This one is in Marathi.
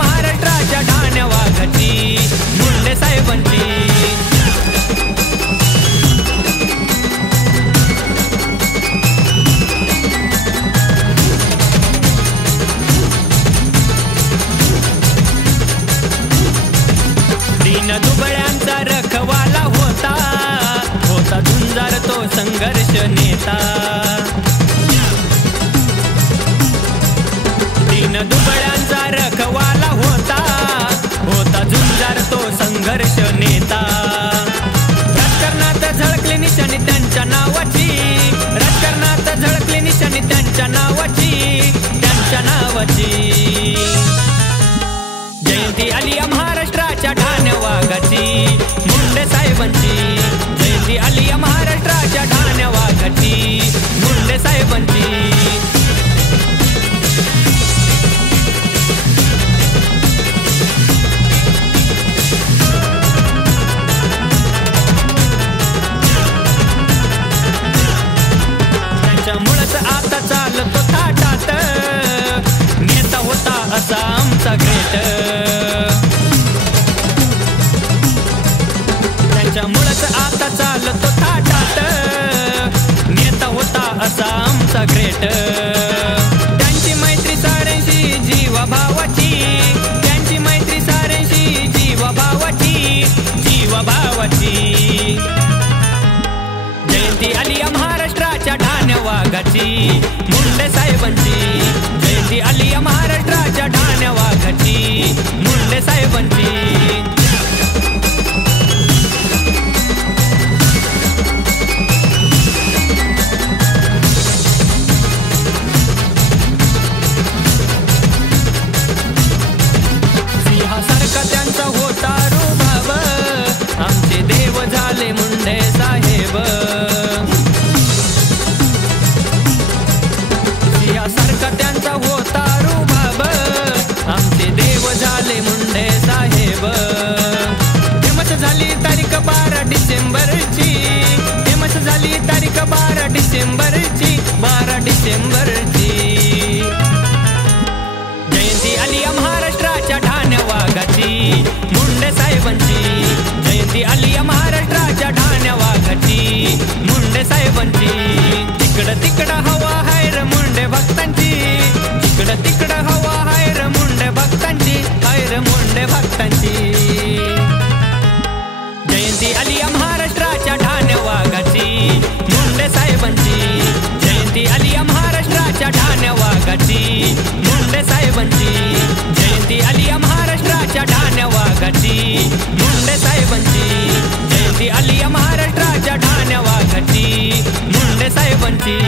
महाराष्ट्राच्या ठाण्या वाघाची मुंडे साहेबांची। दीन दुबळ्यांचा रखवाला होता, होता झुंजार तो संघर्ष नेता। दीन दुबळ्यांचा रखवाला होता, होता झुंजार तो संघर्ष नेता। राजकारणात झळकली निशाणी त्यांच्या नावाची, राजकारणात झळकली निशाणी त्यांच्या नावाची, त्यांच्या नावाची। जयंती आली महाराष्ट्राच्या ठाण्या वाघाची मुंडे साहेबांची। जयंती आली महाराष्ट्राच्या ठाण्या वाघाची मुंडे साहेबांची। त्यांच्यामुळेच आता चालतो थाटात, नेता होता असा आमचा ग्रेट। त्यांच्यामुळेच आता चालतो थाटात, नेता होता असा आमचा ग्रेट। त्यांची मैत्री साऱ्यांशी जीवा भावाची, त्यांची मैत्री साऱ्यांशी जीवा भावाची, जीवा भावाची। जयंती आली महाराष्ट्राच्या ठाण्या वाघाची मुंडे साहेबांची। जयंती आली महाराष्ट्राच्या ठाण्या वाघाची मुंडे साहेबांची। सिंहासारखा त्यांचा होता रुबाब, आमचे देव झाले मुंडे साहेब। सिंहासारखा त्यांचा होता रुबाब, आमचे देव झाले मुंडे साहेब। हिंमत झाली तारीख 12 डिसेंबरची, हिंमत झाली तारीख 12 डिसेंबरची, 12 डिसेंबरची। जयंती आली महाराष्ट्राच्या ठाण्या वाघाची मुंडे साहेबांची। जयंती आली महाराष्ट्राच्या ठाण्या वाघाची मुंडे साहेबांची। तिकडं तिकडं हवा हाय र मुंडे भक्तांची, तिकडं तिकडं हवा हाय र मुंडे भक्तांची, हाय र मुंडे भक्तांची। जयंती आली महाराष्ट्राच्या ठाण्या वाघाची मुंडे साहेबांची। जयंती आली महाराष्ट्राच्या ठाण्या वाघाची मुंडे साहेबांची। जयंती आली महाराष्ट्राच्या ठाण्या वाघाची मुंडे साहेबांची। जयंती आली महाराष्ट्राच्या ठाण्या वाघाची मुंडे साहेबांची।